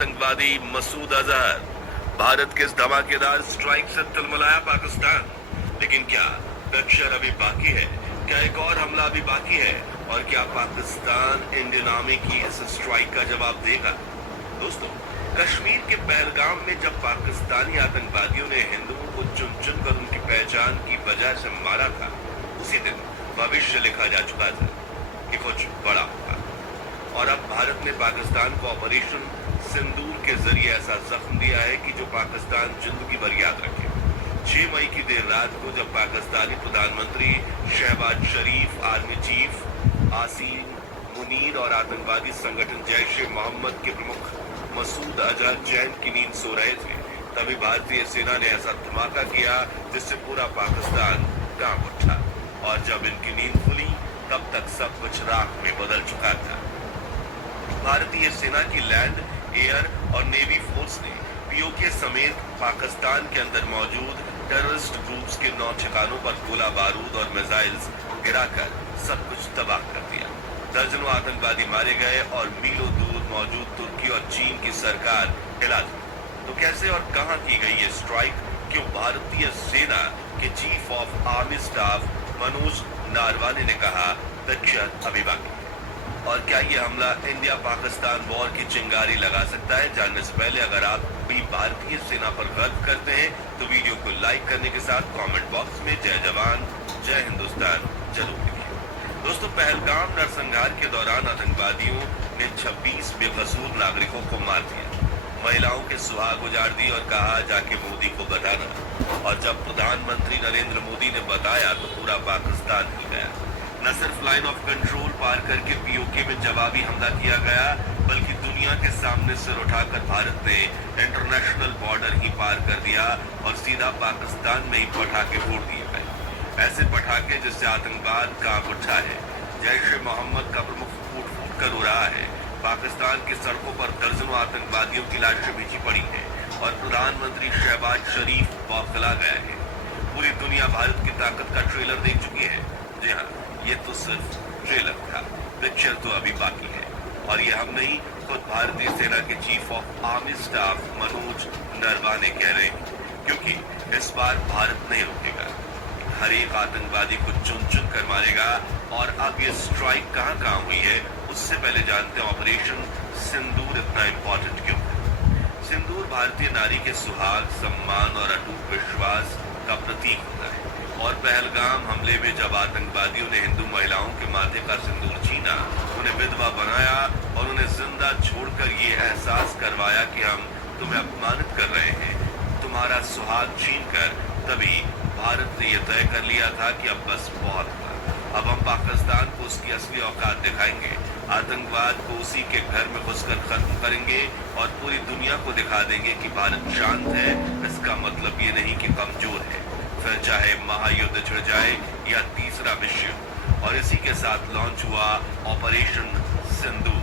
आतंकवादी मसूद अजहर। भारत के इस धमाकेदार स्ट्राइक से तिलमिलाया पाकिस्तान। लेकिन क्या पिक्चर अभी बाकी है? क्या एक और हमला अभी बाकी है? और क्या पाकिस्तान इंडियन आर्मी की इस स्ट्राइक का जवाब देगा? दोस्तों, कश्मीर के पहलगाम में जब पाकिस्तानी आतंकवादियों ने हिंदुओं को चुन चुन कर उनकी पहचान की वजह से मारा था, उसी दिन भविष्य लिखा जा चुका था कि कुछ बड़ा होगा। और अब भारत ने पाकिस्तान को ऑपरेशन सिंदूर के जरिए ऐसा जख्म दिया है कि जो पाकिस्तान जिंदगी भर याद रखे। 6 मई की देर रात को जब पाकिस्तानी प्रधानमंत्री शहबाज शरीफ, आर्मी चीफ आसीम मुनीर और आतंकवादी संगठन जैश ए मोहम्मद के प्रमुख मसूद अजहर चैन की नींद सो रहे थे, तभी भारतीय सेना ने ऐसा धमाका किया जिससे पूरा पाकिस्तान कांप उठा। और जब इनकी नींद खुली तब तक सब कुछ राख में बदल चुका था। भारतीय सेना की लैंड, एयर और नेवी फोर्स ने पीओके समेत पाकिस्तान के अंदर मौजूद टेररिस्ट ग्रुप्स के 9 ठिकानों पर गोला बारूद और मिसाइल्स गिराकर सब कुछ तबाह कर दिया। दर्जनों आतंकवादी मारे गए और मीलों दूर मौजूद तुर्की और चीन की सरकार हिला दी। तो कैसे और कहां की गई ये स्ट्राइक? क्यों भारतीय सेना के chief of army staff Manoj Naravane ने कहा पिक्चर अभी बाकी? और क्या ये हमला इंडिया पाकिस्तान वॉर की चिंगारी लगा सकता है? जानने से पहले अगर आप भी भारतीय सेना पर गर्व करते हैं तो वीडियो को लाइक करने के साथ कमेंट बॉक्स में जय जवान जय हिंदुस्तान जरूर लिखिए। दोस्तों, पहलगाम नरसंहार के दौरान आतंकवादियों ने 26 बेकसूर नागरिकों को मार दिया, महिलाओं के सुहाग उजाड़ दिए और कहा जाके मोदी को बताना। और जब प्रधानमंत्री नरेंद्र मोदी ने बताया तो पूरा पाकिस्तान हिल गया। न सिर्फ लाइन ऑफ कंट्रोल पार करके पीओके में जवाबी हमला किया गया, बल्कि दुनिया के सामने सिर उठाकर भारत ने इंटरनेशनल बॉर्डर ही पार कर दिया और सीधा पाकिस्तान में ही पटाखे फोड़ दिए गए। ऐसे पटाखे जिससे आतंकवाद कांप उठा है। जैश ए मोहम्मद का प्रमुख फूट फूट कर रो रहा है। पाकिस्तान की सड़कों पर दर्जनों आतंकवादियों की लाशें बिछी पड़ी है और प्रधानमंत्री शहबाज शरीफ बौखला गया है। पूरी दुनिया भारत की ताकत का ट्रेलर देख चुकी है। जी हाँ, ये तो सिर्फ ट्रेलर था, पिक्चर तो अभी बाकी है। और ये हम नहीं, खुद भारतीय सेना के chief of army staff Manoj Naravane कह रहे हैं, क्योंकि इस बार भारत नहीं रुकेगा। हर एक आतंकवादी को चुन चुन कर मारेगा। और अब ये स्ट्राइक कहां कहां हुई है, उससे पहले जानते हैं ऑपरेशन सिंदूर इतना इंपॉर्टेंट क्यों है। सिंदूर भारतीय नारी के सुहाग, सम्मान और अटूट विश्वास का प्रतीक होता है। और पहलगाम हमले में जब आतंकवादियों ने हिंदू महिलाओं के माथे का सिंदूर छीना, उन्हें विधवा बनाया और उन्हें जिंदा छोड़कर ये एहसास करवाया कि हम तुम्हें अपमानित कर रहे हैं, तुम्हारा सुहाग छीनकर, तभी भारत ने यह तय कर लिया था कि अब बस बहुत हुआ। अब हम पाकिस्तान को उसकी असली औकात दिखाएंगे, आतंकवाद को उसी के घर में घुसकर खत्म करेंगे और पूरी दुनिया को दिखा देंगे कि भारत शांत है। इसका मतलब ये नहीं कि कमजोर है, फिर चाहे महायुद्ध छिड़ जाए या तीसरा विश्व। और इसी के साथ लॉन्च हुआ ऑपरेशन सिंदूर।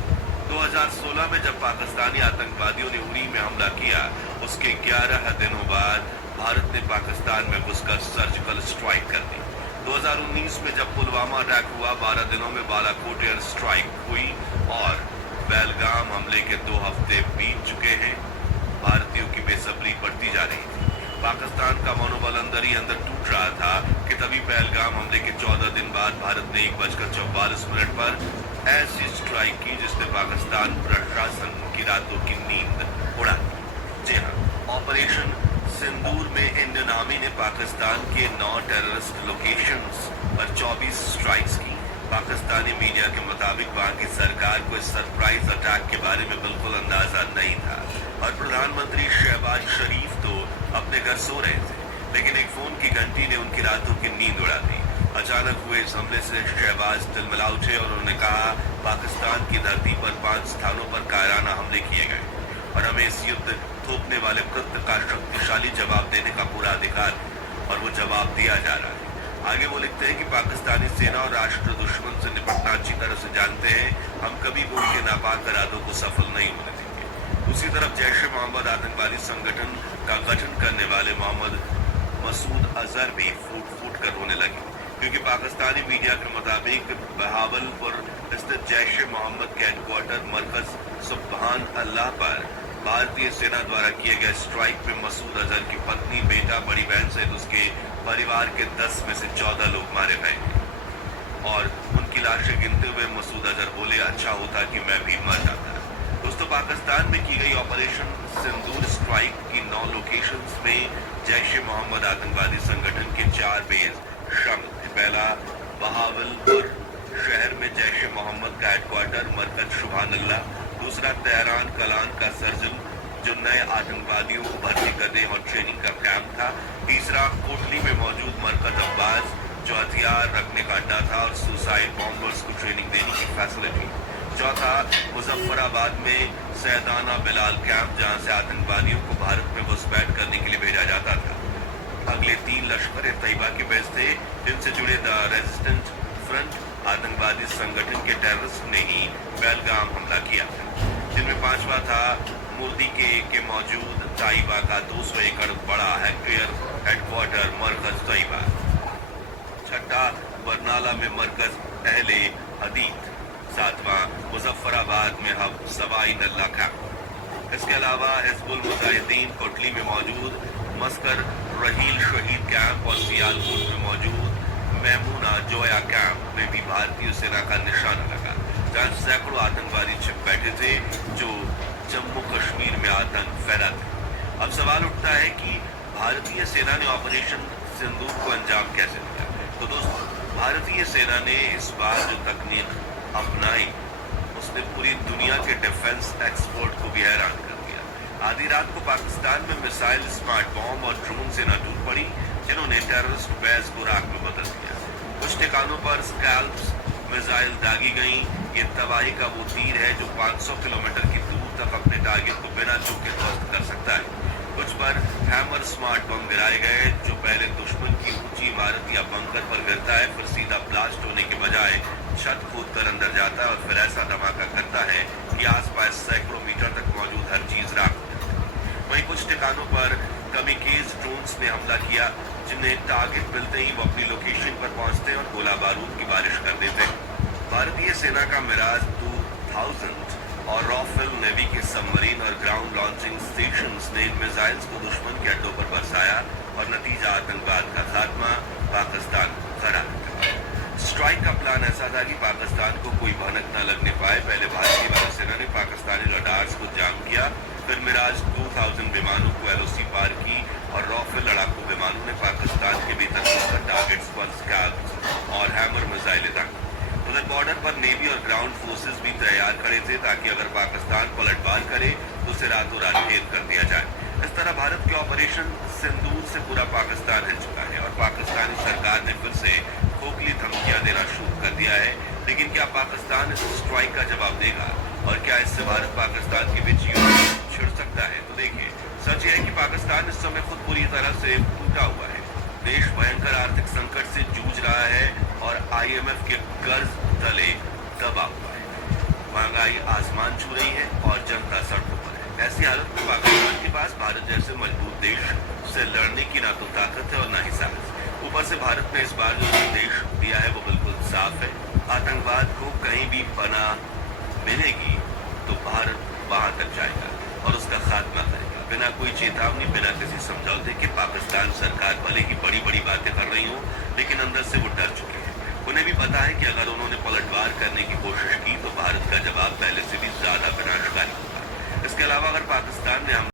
2016 में जब पाकिस्तानी आतंकवादियों ने उरी में हमला किया, उसके 11 दिनों बाद भारत ने पाकिस्तान में घुसकर सर्जिकल स्ट्राइक कर दी। 2019 में जब पुलवामा अटैक हुआ, 12 दिनों में बालाकोट एयर स्ट्राइक हुई और पहलगाम हमले के 2 हफ्ते बीत चुके हैं। भारतीयों की बेसब्री बढ़ती जा रही थी। पाकिस्तान का मनोबल अंदर ही अंदर टूट रहा था कि तभी पहलगाम हमले के 14 दिन बाद भारत ने 1:44 पर ऐसी स्ट्राइक की जिसने पाकिस्तान प्रशासन की रातों की नींद उड़ा दी। जी हाँ, ऑपरेशन सिंदूर में इंडियन आर्मी ने पाकिस्तान के 9 टेररिस्ट लोकेशंस पर 24 स्ट्राइक्स की। पाकिस्तानी मीडिया के मुताबिक वहां की सरकार को इस सरप्राइज अटैक के बारे में बिल्कुल अंदाजा नहीं था और प्रधानमंत्री शहबाज शरीफ तो अपने घर सो रहे थे, लेकिन एक फोन की घंटी ने उनकी रातों की नींद उड़ा दी। अचानक हुए इस हमले से शहबाज तिलमिला उठे और उन्होंने कहा, पाकिस्तान की धरती पर 5 स्थानों पर कायराना हमले किए गए और हमें इस युद्ध थोपने वाले कृत्य का शक्तिशाली जवाब देने का पूरा अधिकार है और वो जवाब दिया जा रहा है। आगे वो लिखते हैं कि पाकिस्तानी सेना और राष्ट्र दुश्मन से निपटना अच्छी तरह से जानते हैं, हम कभी भी उनके नापाक इरादों को सफल नहीं होने देंगे। दूसरी तरफ जैश ए मोहम्मद आतंकवादी संगठन का गठन करने वाले मोहम्मद मसूद अजहर भी फूट फूट कर रोने लगे, क्योंकि पाकिस्तानी मीडिया के मुताबिक बहावलपुर स्थित जैश ए मोहम्मद के हेडक्वार्टर मरकज सुब्हान अल्लाह पर भारतीय सेना द्वारा किए गए स्ट्राइक में मसूद अजहर की पत्नी, बेटा, बड़ी बहन सहित उसके परिवार के 10 में से 14 लोग मारे गए और उनकी लाशें गिनते हुए मसूद अजहर बोले, अच्छा होता कि मैं भी मर जाता। दोस्तों, पाकिस्तान में की गई ऑपरेशन सिंदूर स्ट्राइक की 9 लोकेशंस में जैश ए मोहम्मद आतंकवादी संगठन के 4 बेस शामिल थे। पहला बहावलपुर शहर में जैश ए मोहम्मद का हेडक्वार्टर मरकज शुभानल्ला, दूसरा तेहरान कलान का सर्जल जो नए आतंकवादियों को भर्ती करने और ट्रेनिंग का कैंप था, तीसरा कोटली में मौजूद मरकज अब्बास जो हथियार रखने का अड्डा था और सुसाइड बॉम्बर्स को ट्रेनिंग देने की फैसिलिटी, चौथा मुजफ्फराबाद में सैदाना बिलाल कैंप जहां से आतंकवादियों को भारत में घुसपैठ करने के लिए भेजा जाता था। अगले 3 लश्कर ए तैयबा के बेस थे जिनसे जुड़े द रेजिस्टेंट फ्रंट आतंकवादी संगठन के टेररिस्ट ने ही पहलगाम हमला किया था, जिनमें 5वां था मुर्दी के मौजूद तैयबा का 200 एकड़ बड़ा हेक्टेयर हेडक्वार्टर मरकज तैयबा, छठा बरनाला में मरकज अहले हदीद, 7वां मुजफ्फराबाद में हब सवाई नल्ला कैंप। इसके अलावा हिजबुल मुजाहिदीन कोटली में मौजूद मस्कर रहील शहीद कैंप और सियालकोट में मौजूद महमूना जोया कैंप में भी भारतीय सेना का निशाना लगा, जहां सैकड़ों आतंकवादी छिप बैठे थे जो जम्मू कश्मीर में आतंक फैलाते। अब सवाल उठता है कि भारतीय सेना ने ऑपरेशन सिंदूर को अंजाम कैसे दिया। तो दोस्तों, भारतीय सेना ने इस बार जो तकनीक अपनाई उसने पूरी दुनिया के डिफेंस एक्सपर्ट को भी हैरान कर दिया। आधी रात को पाकिस्तान में मिसाइल, स्मार्ट बॉम्ब और ड्रोन से न टूट पड़ी जिन्होंने टेररिस्ट बेस को राख में बदल दिया। कुछ ठिकानों पर स्कैल्प्स मिसाइल दागी गई। ये तबाही का वो तीर है जो 500 किलोमीटर की दूर तक अपने टारगेट को बिना चूके ध्वस्त कर सकता है। कुछ पर हैमर स्मार्ट बम गिराए गए जो पहले दुश्मन की ऊंची इमारत या बंकर पर गिरता है, फिर सीधा ब्लास्ट होने के बजाय छत कूद कर अंदर जाता है और फिर ऐसा धमाका करता है कि आसपास सैकड़ों मीटर तक मौजूद हर चीज राख हो जाती है। वहीं कुछ ठिकानों पर कमिकेज ड्रोन्स ने हमला किया जिन्हें टारगेट मिलते ही वो अपनी लोकेशन पर पहुंचते और गोला बारूद की बारिश कर देते। भारतीय सेना का मिराज 2000 और रॉफेल नेवी के सबमरीन और ग्राउंड लॉन्चिंग स्टेशंस ने इन मिसाइल्स को दुश्मन के अड्डों पर बरसाया और नतीजा आतंकवाद का खात्मा, पाकिस्तान को खड़ा कर। स्ट्राइक का प्लान ऐसा था कि पाकिस्तान को कोई भनक न लगने पाए। पहले भारतीय वायुसेना ने पाकिस्तानी रडार्स को जाम किया, फिर मिराज 2000 विमानों को एलओसी पार की और रॉफेल लड़ाकू विमानों ने पाकिस्तान के भीतर घुसकर टारगेट्स पर स्कैल्प्स और हैमर मिसाइलें दागी। उधर बॉर्डर पर नेवी और ग्राउंड फोर्सेस भी तैयार खड़े थे ताकि अगर पाकिस्तान पलटवार करे तो उसे रातों रात ढेर कर दिया जाए। इस तरह भारत के ऑपरेशन सिंदूर से पूरा पाकिस्तान हिल चुका है और पाकिस्तानी सरकार ने फिर से खोखली धमकियां देना शुरू कर दिया है। लेकिन क्या पाकिस्तान इस स्ट्राइक का जवाब देगा और क्या इससे भारत पाकिस्तान के बीच युद्ध छिड़ सकता है? तो देखिए, सच यह है कि पाकिस्तान इस समय खुद पूरी तरह से टूटा हुआ है। देश भयंकर आर्थिक संकट से जूझ रहा है और IMF के कर्ज तले दबा हुआ है। महंगाई आसमान छू रही है और जनता सड़कों पर है। ऐसी हालत में पाकिस्तान के पास भारत जैसे मजबूत देश से लड़ने की ना तो ताकत है और ना ही साहस। ऊपर से भारत ने इस बार जो संदेश दिया है वो बिल्कुल साफ है, आतंकवाद को कहीं भी पनाह मिलेगी तो भारत वहां तक जाएगा और उसका खात्मा करेगा। बिना कोई चेतावनी, बिना किसी समझौते के पाकिस्तान सरकार भले ही बड़ी बड़ी बातें कर रही हो लेकिन अंदर से वो डर चुके हैं। उन्हें भी पता है कि अगर उन्होंने पलटवार करने की कोशिश की तो भारत का जवाब पहले से भी ज्यादा विनाशकारी होगा। इसके अलावा अगर पाकिस्तान